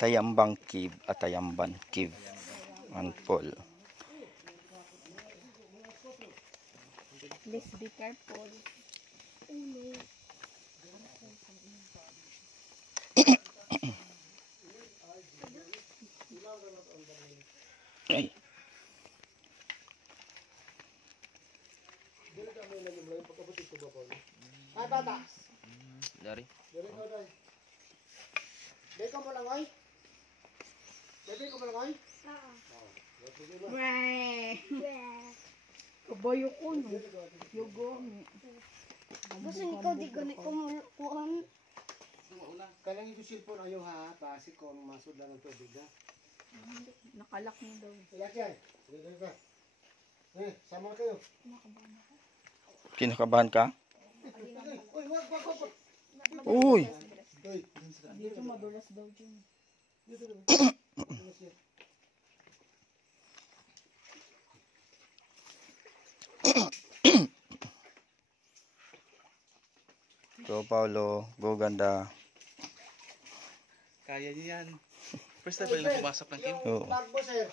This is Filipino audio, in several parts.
Tayambang Cave at Tayamban Cave and Fall. Please be careful. Ay. Ay, bata. Dari. Beko mo lang, oy. Beko mo lang, oy. Kabayo ko, no? Yogo. Gusto ikaw di ganit ko mulukuhan. Kailangan yung cellphone ayaw ha. Basi ko masud lang ng tubig ha. Nakalak niya daw. Iyak yan. Sama kayo. Kinakabahan ka? Uy, wag. Uy! Uy. Dito madulas daw dyan. Go Paulo, go ganda. Kaya niyo yan. First time pa lang pumasok ng game. Oo. Yung bag mo, sir.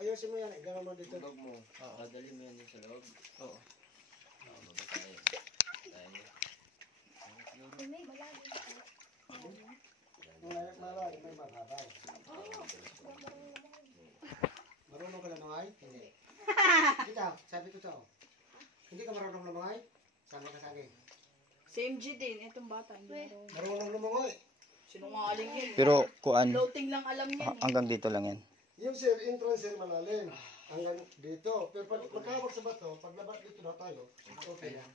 Ayusin mo yan. Gano'n mo dito. Bag mo. Oo, dali mo yan sa loob. Oo. May mababaw. Marunong ka lumangay? Hindi. Kita, sabi ko to. Hindi ka marunong lumangay? Sama ka sa akin. Si MG din, itong bata. Marunong lumangay. Sinungaling yun. Pero kuan, Floating lang alam niya. hanggang dito lang yan. Yung sir, entrance sir malalim. Hanggang dito. Pero pag magkawag sa bato, pag labat dito na tayo, okay lang.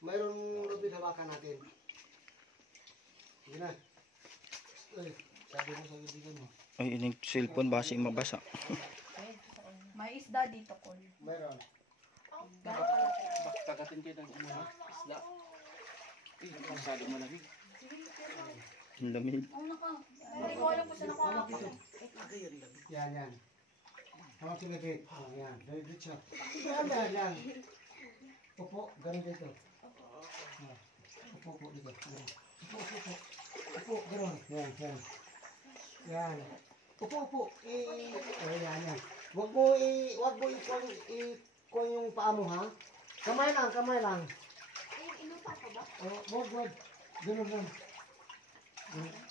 Mayroong rubid hawakan natin. Hindi na. Uy, sabi mo sa kaibigan mo. Ay, ining cellphone basi mabasa. May isda dito, Col. Mayroon. Bak kagatin kayo ng ano ha? Isda. Eh, masyado malamig. Ang lamig. Hindi ko alam kung saan ako ako. Yan. Hawak sila gate. Oh, yan. Very good siya. Yan. Upo, ganun dito. Upo dito. Upo, ganun. Yan. Yan. Upo. Yan. Wag mo ikon yung paa mo, ha? Kamay lang. Inupa ka ba? Wag. Ganun lang.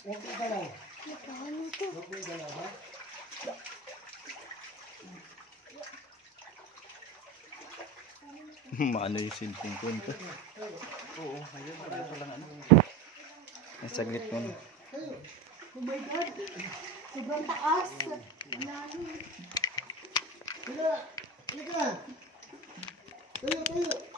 Huwag mo galaw. Huwag mo galaw, ha? Maano yung cellphone ko. Oo, ayun. Ito lang ano. Ang saglit mo. Oh my God! Sobrang taas! Liga! Tayo!